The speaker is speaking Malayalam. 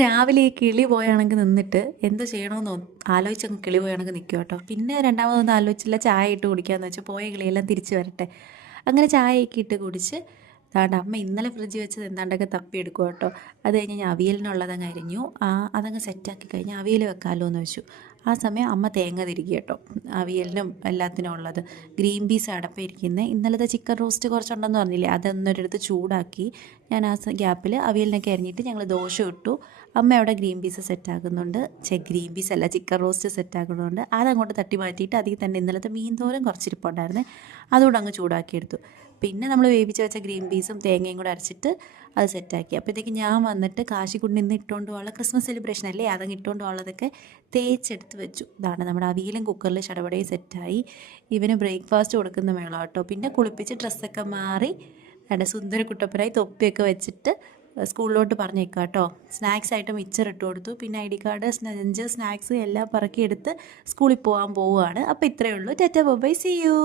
രാവിലെ ഈ കിളി പോയാണെങ്കിൽ നിന്നിട്ട് എന്ത് ചെയ്യണമെന്ന് ആലോചിച്ചങ്ങ് കിളി പോയാണെങ്കിൽ നിൽക്കും കേട്ടോ. പിന്നെ രണ്ടാമതൊന്നും ആലോചിച്ചില്ല, ചായ ഇട്ട് കുടിക്കാമെന്ന് വെച്ചാൽ പോയ കിളിയെല്ലാം തിരിച്ച് വരട്ടെ. അങ്ങനെ ചായയൊക്കെ ഇട്ട് കുടിച്ച് അതാണ്ട് അമ്മ ഇന്നലെ ഫ്രിഡ്ജ് വെച്ചത് എന്താണ്ടൊക്കെ തപ്പിയെടുക്കും കേട്ടോ. അത് കഴിഞ്ഞ് ഞാൻ അവിയലിനുള്ളതങ്ങ് അരിഞ്ഞു. അതങ്ങ് സെറ്റാക്കി കഴിഞ്ഞ് അവിയൽ വെക്കാമല്ലോ എന്ന് വെച്ചു. ആ സമയം അമ്മ തേങ്ങ തിരികെ കേട്ടോ, അവിയലിനും എല്ലാത്തിനും ഉള്ളത്. ഗ്രീൻ പീസ് അടപ്പം ഇരിക്കുന്നത്, ഇന്നലത്തെ ചിക്കൻ റോസ്റ്റ് കുറച്ചുണ്ടെന്ന് പറഞ്ഞില്ലേ, അതൊന്നൊരിടത്ത് ചൂടാക്കി ഞാൻ ആ ഗ്യാപ്പിൽ അവിയലിനൊക്കെ അരിഞ്ഞിട്ട് ഞങ്ങൾ ദോശ ഇട്ടു. അമ്മ അവിടെ ഗ്രീൻ പീസ് സെറ്റാക്കുന്നുണ്ട്. ഗ്രീൻ പീസ് അല്ല, ചിക്കൻ റോസ്റ്റ് സെറ്റാക്കുന്നുണ്ട്. അതങ്ങോട്ട് തട്ടി മാറ്റിയിട്ട് അതിൽ തന്നെ ഇന്നലത്തെ മീൻ തോരൻ കുറച്ചിരിപ്പുണ്ടായിരുന്നേ, അതുകൂടെ അങ്ങ് ചൂടാക്കിയെടുത്തു. പിന്നെ നമ്മൾ വേവിച്ച് വെച്ച ഗ്രീൻ പീസും തേങ്ങയും കൂടെ അരച്ചിട്ട് അത് സെറ്റാക്കി. അപ്പോഴത്തേക്ക് ഞാൻ വന്നിട്ട് കാശിക്കുണ്ടി ഇന്ന് ഇട്ടുകൊണ്ട് പോകാനുള്ള ക്രിസ്മസ് സെലിബ്രേഷൻ അല്ലേ, അതങ്ങ് ഇട്ടുകൊണ്ട് പോകാനുള്ളതൊക്കെ തേച്ചെടുത്ത് വെച്ചു. ഇതാണ് നമ്മുടെ അവിയലും കുക്കറിൽ ചടപടയും സെറ്റായി. ഇവന് ബ്രേക്ക്ഫാസ്റ്റ് കൊടുക്കുന്ന മേളം കേട്ടോ. പിന്നെ കുളിപ്പിച്ച് ഡ്രസ്സൊക്കെ മാറി നല്ല സുന്ദര കുട്ടപ്പനായി തൊപ്പിയൊക്കെ വെച്ചിട്ട് സ്കൂളിലോട്ട് പറഞ്ഞേക്കാം കേട്ടോ. സ്നാക്സ് ആയിട്ട് മിച്ചർ ഇട്ട് കൊടുത്തു. പിന്നെ ID കാർഡ്, ലഞ്ച്, സ്നാക്സ് എല്ലാം പറക്കിയെടുത്ത് സ്കൂളിൽ പോകാൻ പോവുകയാണ്. അപ്പോൾ ഇത്രയേ ഉള്ളൂ. Tata bye, see U.